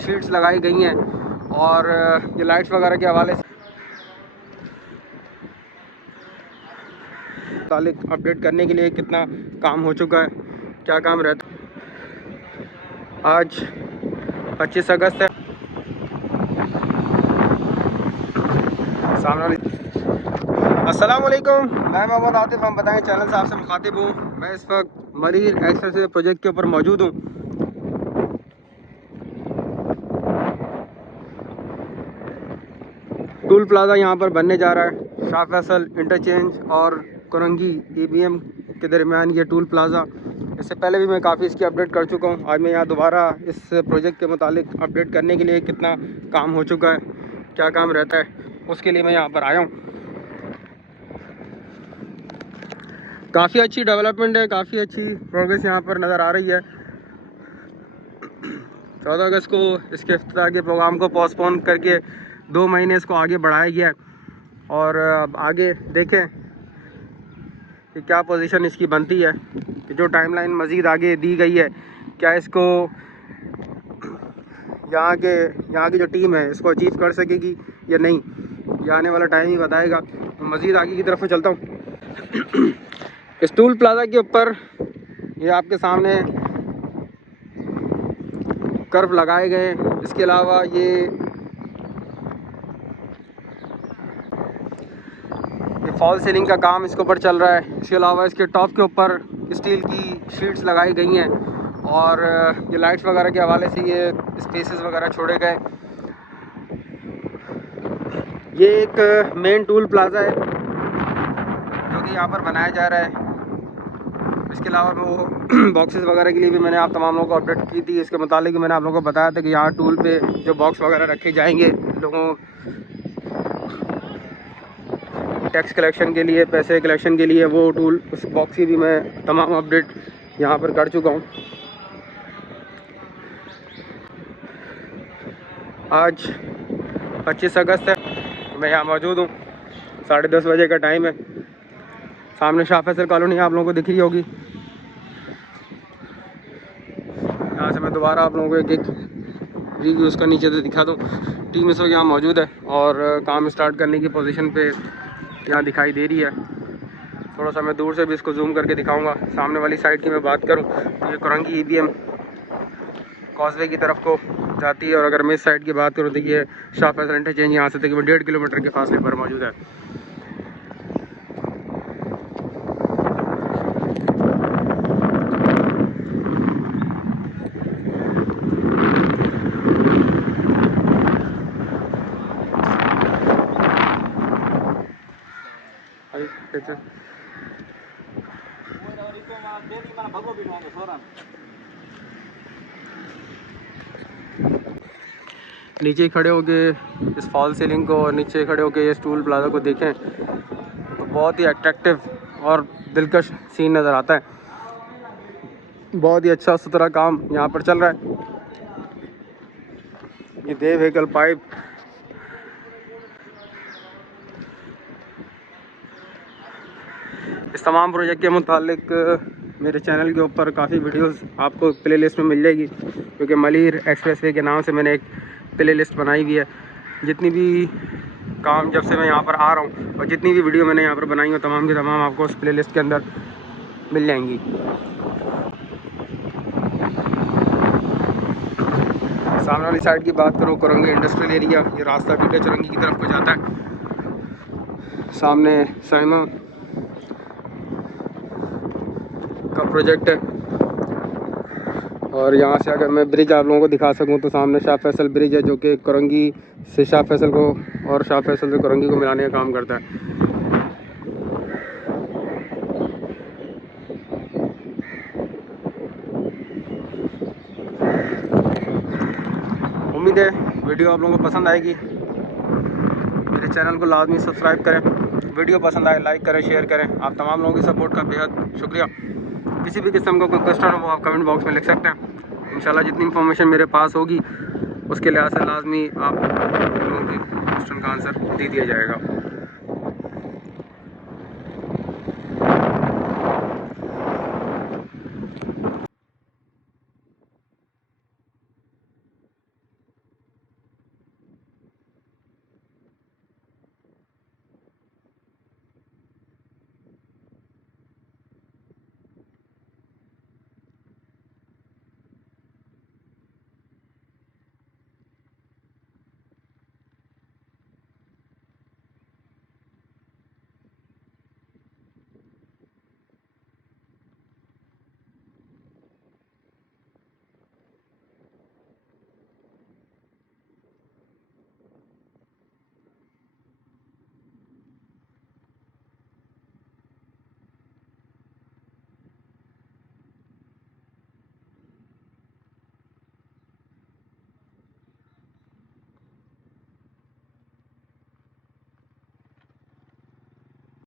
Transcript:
Sheets लगाई गई हैं और ये लाइट्स वगैरह के हवाले से तालिक अपडेट करने के लिए कितना काम हो चुका है, क्या काम रहता है। आज 25 अगस्त है। अस्सलाम वालेकुम, मैं मोहम्मद आतिफ। हम बताएं चैनल से आपसे मुखातिब हूँ। मैं इस वक्त मलीर एक्सप्रेस प्रोजेक्ट के ऊपर मौजूद हूँ। टूल प्लाज़ा यहाँ पर बनने जा रहा है। शाह फैसल इंटरचेंज और कोरंगी EBM के दरमियान ये टूल प्लाज़ा, इससे पहले भी मैं काफ़ी इसकी अपडेट कर चुका हूँ। आज मैं यहाँ दोबारा इस प्रोजेक्ट के मुतालिक अपडेट करने के लिए कितना काम हो चुका है, क्या काम रहता है, उसके लिए मैं यहाँ पर आया हूँ। काफ़ी अच्छी डेवलपमेंट है, काफ़ी अच्छी प्रोग्रेस यहाँ पर नज़र आ रही है। 14 अगस्त को इसके इफ्तिताह के प्रोग्राम को पोस्टपोन करके 2 महीने इसको आगे बढ़ाया गया है और अब आगे देखें कि क्या पोजीशन इसकी बनती है, कि जो टाइमलाइन मज़ीद आगे दी गई है क्या इसको यहाँ की जो टीम है इसको अचीव कर सकेगी या नहीं, ये आने वाला टाइम ही बताएगा। तो मज़ीद आगे की तरफ चलता हूँ। इस टूल प्लाज़ा के ऊपर ये आपके सामने कर्व लगाए गए हैं। इसके अलावा ये फॉल सीलिंग का काम इसके ऊपर चल रहा है। इसके अलावा इसके टॉप के ऊपर स्टील की शीट्स लगाई गई हैं और ये लाइट्स वगैरह के हवाले से ये स्पेसेस वगैरह छोड़े गए। ये एक मेन टूल प्लाज़ा है जो कि यहाँ पर बनाया जा रहा है। इसके अलावा वो बॉक्सेस वगैरह के लिए भी मैंने आप तमाम लोगों को अपडेट की थी। इसके मुतालिक मैंने आप लोगों को बताया था कि यहाँ टूल पे जो बॉक्स वगैरह रखे जाएंगे लोगों टैक्स कलेक्शन के लिए, पैसे कलेक्शन के लिए, वो टूल उस बॉक्स की भी मैं तमाम अपडेट यहाँ पर कर चुका हूँ। आज 25 अगस्त है, मैं यहाँ मौजूद हूँ। 10:30 बजे का टाइम है। सामने शाह फैसल कॉलोनी आप लोगों को दिख रही होगी। यहाँ से मैं दोबारा आप लोगों को एक रिव्यू उसका नीचे से दिखा दूँ। टीम इस वक्त यहाँ मौजूद है और काम स्टार्ट करने की पोजीशन पे यहाँ दिखाई दे रही है। थोड़ा सा मैं दूर से भी इसको जूम करके दिखाऊंगा। सामने वाली साइड की मैं बात करूँ तो ये कोरंगी EBM कॉजवे की तरफ को जाती है और अगर मैं इस साइड की बात करूँ तो ये शाह फैसल इंटरचेंज यहाँ से तकरीबन 1.5 किलोमीटर के फासले पर मौजूद है। नीचे खड़े होके इस फॉल सीलिंग को और नीचे खड़े होके ये टूल प्लाज़ा को देखें तो बहुत ही अट्रैक्टिव और दिलकश सीन नज़र आता है। बहुत ही अच्छा सुथरा काम यहाँ पर चल रहा है। ये दे व्हीकल पाइप इस तमाम प्रोजेक्ट के मुतालिक मेरे चैनल के ऊपर काफ़ी वीडियोस आपको प्लेलिस्ट में मिल जाएगी, क्योंकि मलीर एक्सप्रेसवे के नाम से मैंने एक प्लेलिस्ट बनाई हुई है। जितनी भी काम जब से मैं यहाँ पर आ रहा हूँ और जितनी भी वीडियो मैंने यहाँ पर बनाई हो तमाम की तमाम आपको उस प्लेलिस्ट के अंदर मिल जाएंगी। सामने वाली साइड की बात करूँ, कोरंगी इंडस्ट्रियल एरिया, ये रास्ता बीटा चुरंगी की तरफ को जाता है। सामने साइमा का प्रोजेक्ट है और यहाँ से अगर मैं ब्रिज आप लोगों को दिखा सकूँ तो सामने शाह फैसल ब्रिज है जो कि कोरंगी से शाह फैसल को और शाह फैसल से कोरंगी को मिलाने का काम करता है। उम्मीद है वीडियो आप लोगों को पसंद आएगी। मेरे चैनल को लाजमी सब्सक्राइब करें, वीडियो पसंद आए लाइक करें, शेयर करें। आप तमाम लोगों की सपोर्ट का बेहद शुक्रिया। किसी भी किस्म का कोई क्वेश्चन हो वो आप कमेंट बॉक्स में लिख सकते हैं। इंशाल्लाह जितनी इन्फॉर्मेशन मेरे पास होगी उसके लिहाज से लाजमी आप लोगों के क्वेश्चन का आंसर दे दिया जाएगा।